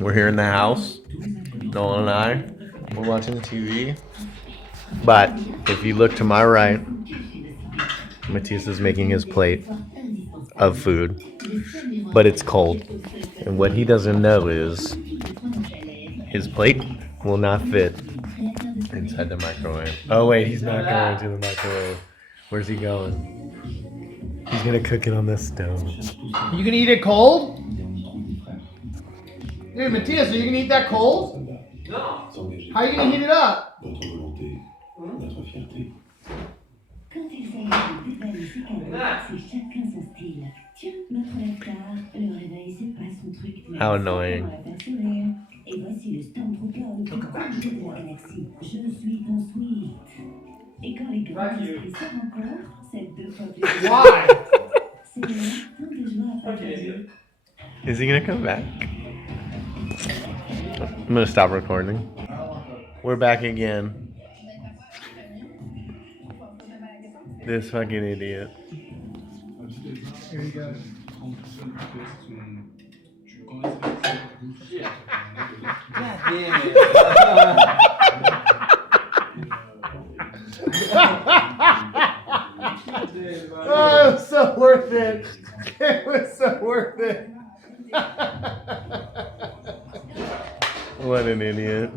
We're here in the house. Nolan and I. We're watching the TV. But if you look to my right, Matias is making his plate of food. But it's cold. And what he doesn't know is his plate will not fit inside the microwave. Oh wait, he's not going to the microwave. Where's he going? He's gonna cook it on the stove. You can eat it cold? Dude, Matias, are you gonna eat that cold? No. How are you gonna heat it up? Quand il s'agit de déballer ses cadeaux, c'est chacun son style. Tiens, notre lecteur, le réveil, c'est pas son truc. How annoying. Et voici le Stormtrooper le plus courageux de la galaxie. Je suis ton sweet. Et quand les grands esprits sortent encore, c'est deux fois plus. Why? C'est plein de joie à partager. Is he gonna come back? I'm gonna stop recording. We're back again. This fucking idiot. Here you go. God damn it. Oh, it was so worth it. It was so worth it. What an idiot.